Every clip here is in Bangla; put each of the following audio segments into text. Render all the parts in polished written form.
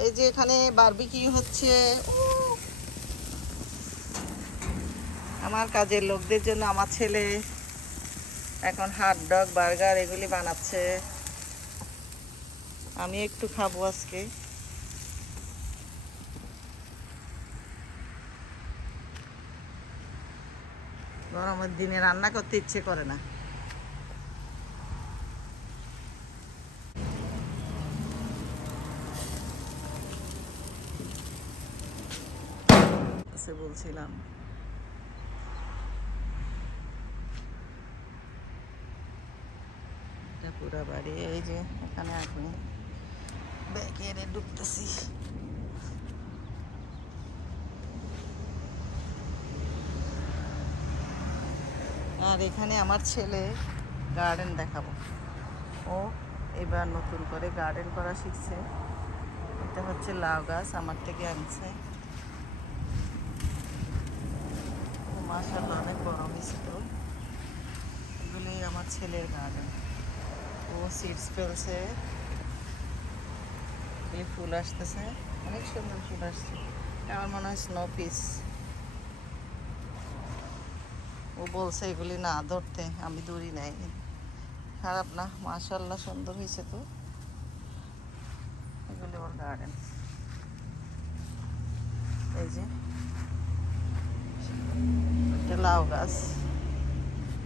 এই যে এখানে বারবিকিউ হচ্ছে। আমার কাজের লোকদের জন্য আমার ছেলে এখন হট ডগ বার্গার এগুলি বানাচ্ছে। আমি একটু খাবো আজকে। গরমের দিনে রান্না করতে ইচ্ছে করে না। বলছিলাম এটা পুরো বাড়ি। এই যে এখানে আপনি ব্যাগে ঢুকতেছি। আর এখানে আমার ছেলে গার্ডেন দেখাবো। ও এবার নতুন করে গার্ডেন করা শিখছে। এটা হচ্ছে লাউ গাছ, আমার থেকে আনছে। মাশাআল্লাহ অনেক বড় হয়েছে। তো এগুলি আমার ছেলের গার্ডেন। ও সিডস ফেলছে, এই ফুল আসতেছে, অনেক সুন্দর ফুল আসছে। আমার মনে হয় স্নো পিস। ও বলছে এগুলি না ধরতে, আমি দূরই নাই। খারাপ না, মাশাআল্লাহ সুন্দর হয়েছে। তো এগুলি ওর গার্ডেন। এই যে এটা লাউ গাছ,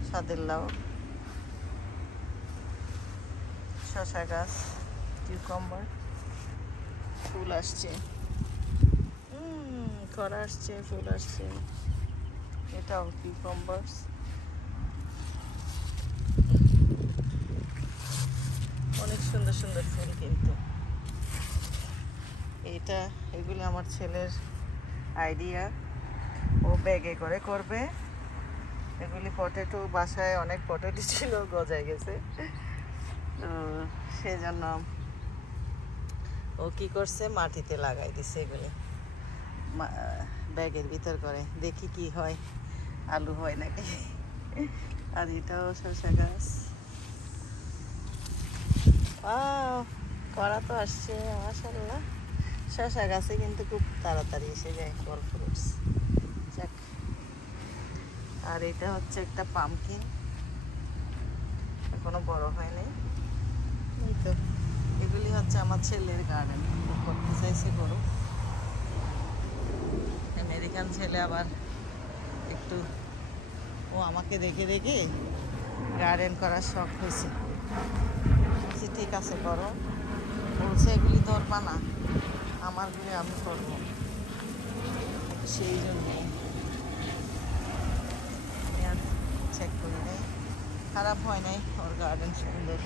সাদের লাউ। শসা গাছ, কিউকাম্বার, ফুল আসছে, করা আসছে, ফুল আসছে। এটাও কিউকাম্বার্স। অনেক সুন্দর সুন্দর ফুল কিন্তু। এগুলি আমার ছেলের আইডিয়া। ও ব্যাগে করে করবে এগুলি। পটেটো বাসায় অনেক পটেটো ছিল, গজায় গেছে। তো সেজন্য ও কি করছে, মাটিতে লাগাই দিছে এগুলি ব্যাগের ভিতর করে। দেখি কি হয়, আলু হয় নাকি। আর এটাও শসা গাছ। করা তো আসছে মাশাআল্লাহ। শসা গাছে কিন্তু খুব তাড়াতাড়ি এসে যায় ফল ফ্রুটস। যাক। আর এটা হচ্ছে একটা পামকিন, এখনো বড় হয়নি। এই তো এগুলি হচ্ছে আমার ছেলের গার্ডেন। ও করতে চাইছে করুক। আমেরিকান ছেলে আবার একটু, ও আমাকে দেখে দেখে গার্ডেন করার শখ হয়েছে। ঠিক আছে করো, বলছে এগুলি ধরবা না, আমারগুলি আমি করবো। সেই জন্য আর চেক করি নাই, খারাপ হয় নাই, ওর গার্ডেন সুন্দর।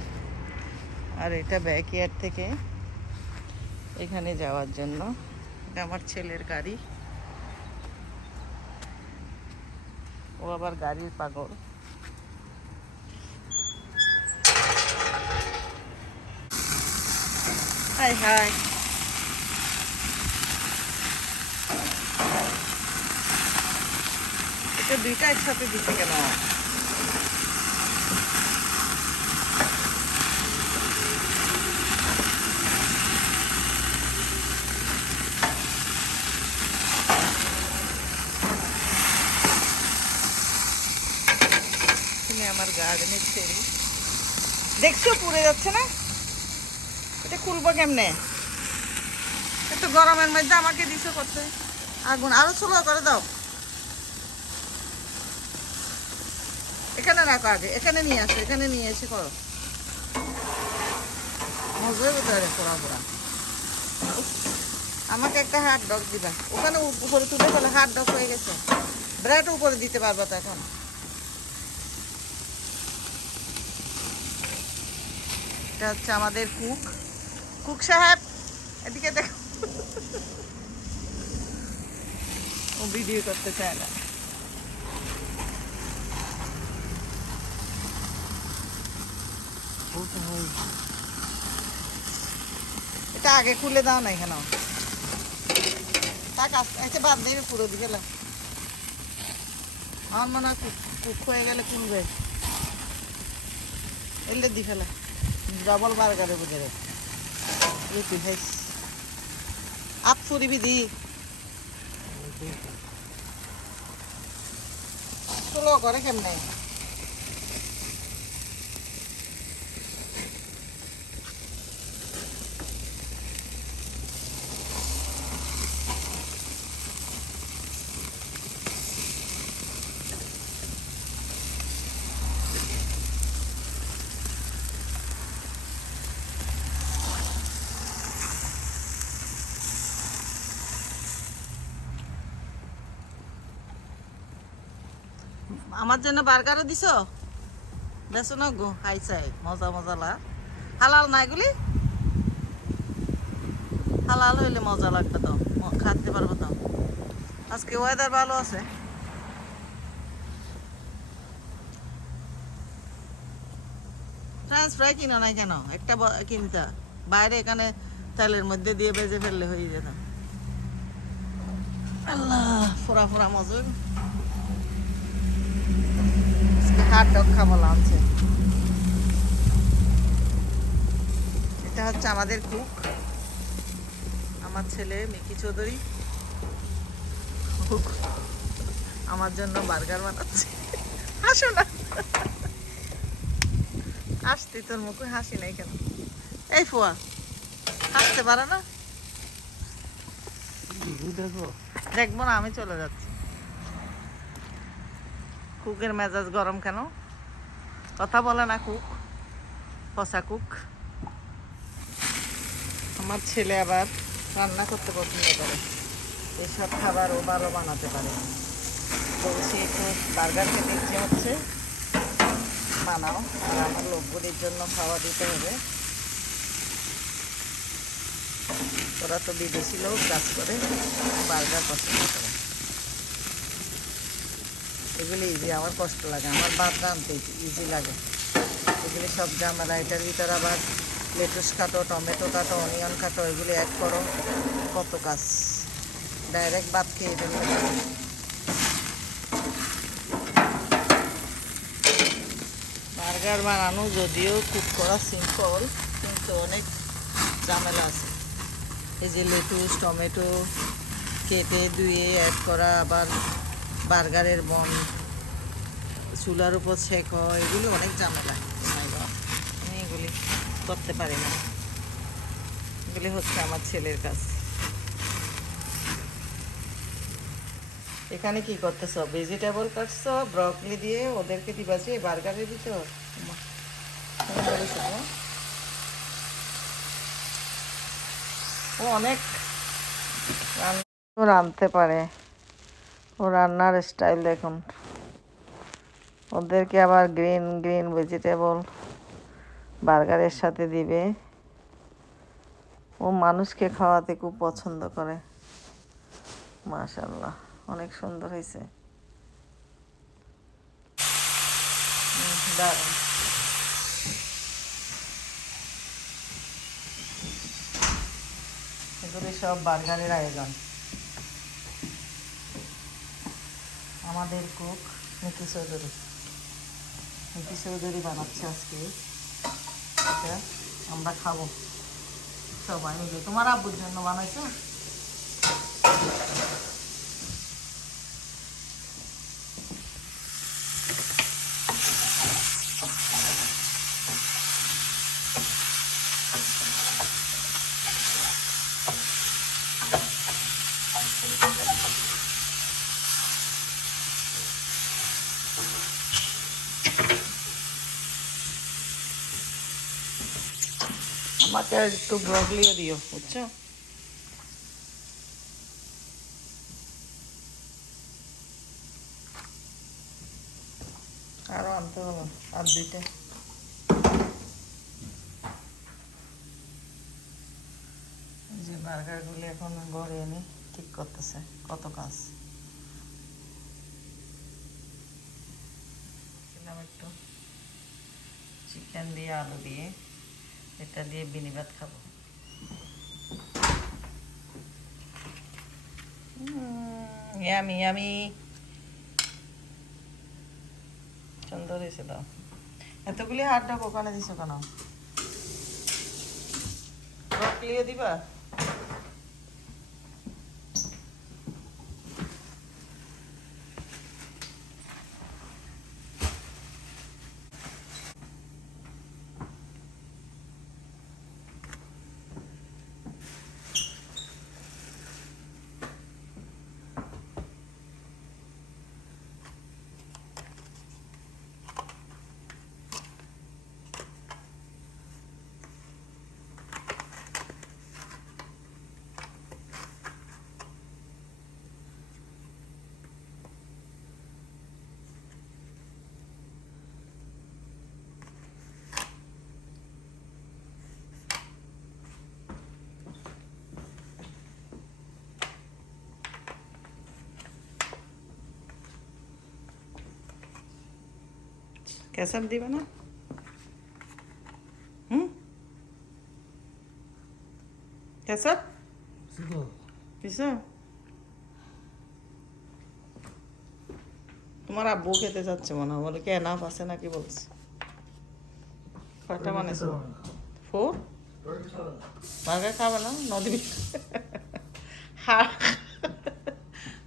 আর এটা ব্যাকইয়ার্ড থেকে এখানে যাওয়ার জন্য। এটা আমার ছেলের গাড়ি। ও আবার গাড়ির পাগল। High high. এটা দুইটা একসাথে দিচ্ছে কেন? তুমি আমার গার্ডেনের ছেড়ে দেখছো পুড়ে যাচ্ছে না? এটা খুলবো কেমনে? একটু গরমের মধ্যে আমাকে দিছো করতে আগুন। আরো স্লো করে দাও। এখানে রাখো, আগে এখানে নিয়ে আসো, এখানে নিয়ে এসে করো। মজা কোথায় পোড়া পোড়া। আমাকে একটা হাট ডগ দিবা। ওখানে উপরে তুলে ফেলে হাট ডগ হয়ে গেছে। ব্রেড উপরে দিতে পারবো তো এখন। এটা হচ্ছে আমাদের কুক, কুক সাহেব এদিকে দেখো। ও ভিডিও করতে চায় না। এটা আগে খুলে দাও না এখানে। তাক আস্তে বাদ দেবে পুরো দিকে। আমার মনে হয় কুক হয়ে গেলে খুলবে। এলে দি ফেলা ডবল বার্গারে বুঝে রুটি খাইস। আপ ফুরিবি দি চলো করে কেমনে আমার জন্য বার্গারও দিছো দেখো না গো হাই চাই মজা মজা লা হালাল না এগুলি হালাল হইলে মজা লাগবে তো খাতে পারবো তো আজকে ওয়েদার ভালো আছে ফ্রেঞ্চ ফ্রাই কিনো নাই কেন একটা কিনতা বাইরে এখানে তেলের মধ্যে দিয়ে ভেজে ফেললে হয়ে যেত আল্লাহ ফোড়া ফোড়া মজুর হাট ডগ খাবো লাঞ্চে এটা হচ্ছে আমাদের কুক আমার ছেলে মিকি চৌধুরী কুক আমার জন্য বার্গার বানাচ্ছে হাসো না আসতি তোর মুখে হাসি নাই কেন এই ফোয়া হাসতে পারে না দেখবো না আমি চলে যাচ্ছি কুকের মেজাজ গরম কেন কথা বলে না কুক পচা কুক আমার ছেলে আবার রান্না করতে পছন্দ করে এসব খাবার ও ভালো বানাতে পারে বলছি একটু বার্গার খেতে ইচ্ছে হচ্ছে বানাও আর আমার লোকগুলির জন্য খাওয়া দিতে হবে ওরা তো বিদেশি লোক কাজ করে বার্গার পছন্দ করে এগুলি ইজি আমার কষ্ট লাগে আমার ভাত রাঁধতে ইজি লাগে এগুলি সব ঝামেলা এটার ভিতরে আবার লেটুস কাটো টমেটো কাটো অনিয়ন কাটো এগুলি অ্যাড করো কত কাজ ডাইরেক্ট ভাত খেয়ে ফেলতে বার্গার বানানো যদিও কুক করা সিম্পল কিন্তু অনেক ঝামেলা আছে এই যে লেটুস টমেটো কেটে ধুয়ে অ্যাড করা আবার বার্গারের বন চুলার উপর ছেঁক হয় এগুলো অনেক ঝামেলা আমি এগুলি করতে পারি না এগুলি হচ্ছে আমার ছেলের কাজ এখানে কি করতেছ ভেজিটেবল কাটছো ব্রকলি দিয়ে ওদেরকে দিবা যে বার্গারের ভিতর ও অনেক রাঁধতে পারে ও রান্নার স্টাইল দেখুন ওদেরকে আবার গ্রিন গ্রিন ভেজিটেবল বার্গারের সাথে দিবে ও মানুষকে খাওয়াতে খুব পছন্দ করে মাশাআল্লাহ অনেক সুন্দর হয়েছে দারুণ এগুলি সব বার্গারের আয়োজন আমাদের কুক মিকি চৌধুরী বানাচ্ছে আজকে এটা আমরা খাবো সবাই মিলে তোমার আব্বুর জন্য বানাইছো আমাকে একটু ব্রকলিও দিও বুঝছো আরো আনতে হলো আর দুইটা যে বার্গারগুলি এখন ঘরে এনে ঠিক করতেছে কত কাজ একটু চিকেন দিয়ে আলু দিয়ে এটা দিয়ে বিনিবাদ খাবো ইয়ামি ইয়ামি সুন্দর হয়েছে তো এতগুলি হাট ডাক ওখানে দিছো কেন ব্রকলিও দিবা কেচাপ দিবা না? হুম, কেচাপ দিছো? তোমার আব্বু খেতে চাচ্ছে মনে হয়, বলে কি এনাফ আছে নাকি বলছে। কয়টা বানাইছো? 4? বার্গার খাবে না? নদী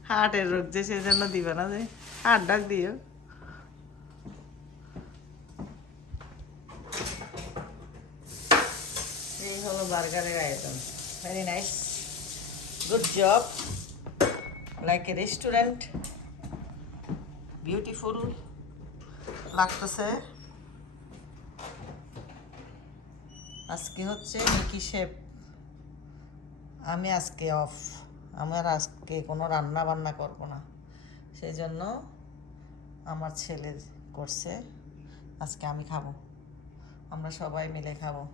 হার্টের রোগ যে সেই জন্য দিবে না, যে হার্ট ডাক দিও। এই হলো বার্গারের item. Very nice, good job, like a restaurant, beautiful লাগতেছে। আজকে হচ্ছে মিকি শেফ, আমি আজকে অফ, আমার আজকে কোনো রান্না বান্না করবো না, সেই জন্য আমার ছেলে করছে। আজকে আমি খাবো, আমরা সবাই মিলে খাবো।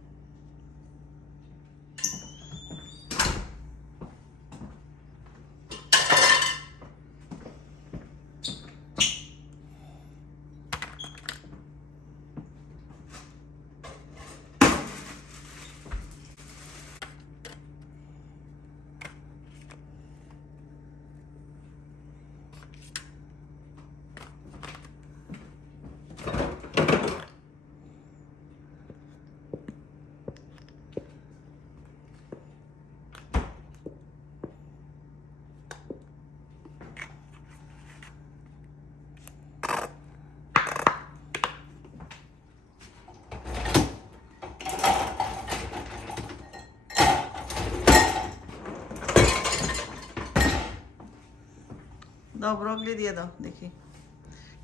দাও, ব্রকলি দিয়ে দাও, দেখি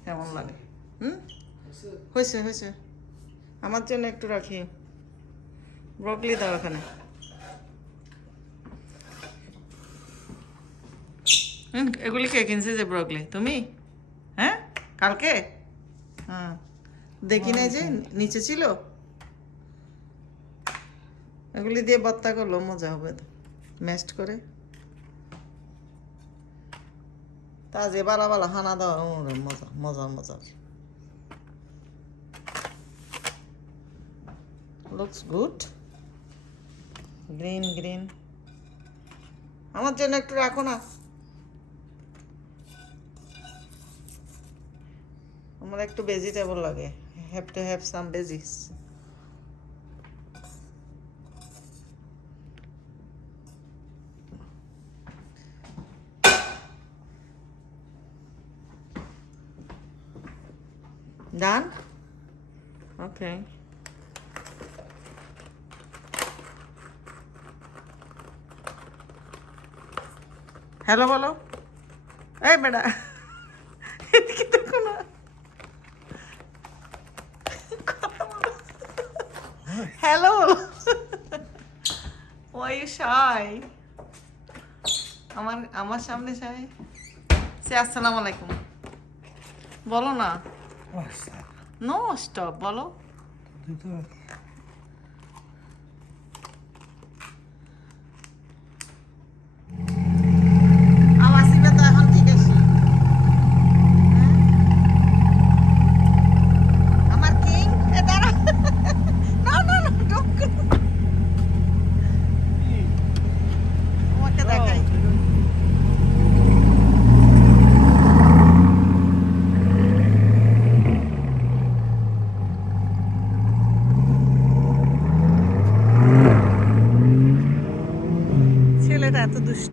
কেমন লাগে। হয়েছে হয়েছে, আমার জন্য একটু রাখি। ব্রকলি দাও এখানে। এগুলি কে কিনছে যে ব্রকলি? তুমি? হ্যাঁ, কালকে? হ্যাঁ, দেখি নাই যে নিচে ছিল। এগুলি দিয়ে ভর্তা করলো মজা হবে তো, ম্যাশড করে। তা যে বালা বালা খানা দাও, মজা মজার মজার। Looks good, green green. আমার জন্য একটু রাখো না, আমার একটু ভেজিটেবল লাগে, have to have some veggies. Done? Okay. Hello বলো, এই বেটা এদিকে দেখো না। হ্যালো বলো। Why you shy? আমার সামনে shy? সে আসসালামু আলাইকুম বলো না। নো স্টপ বলো। ছেলেটা এত দুষ্ট।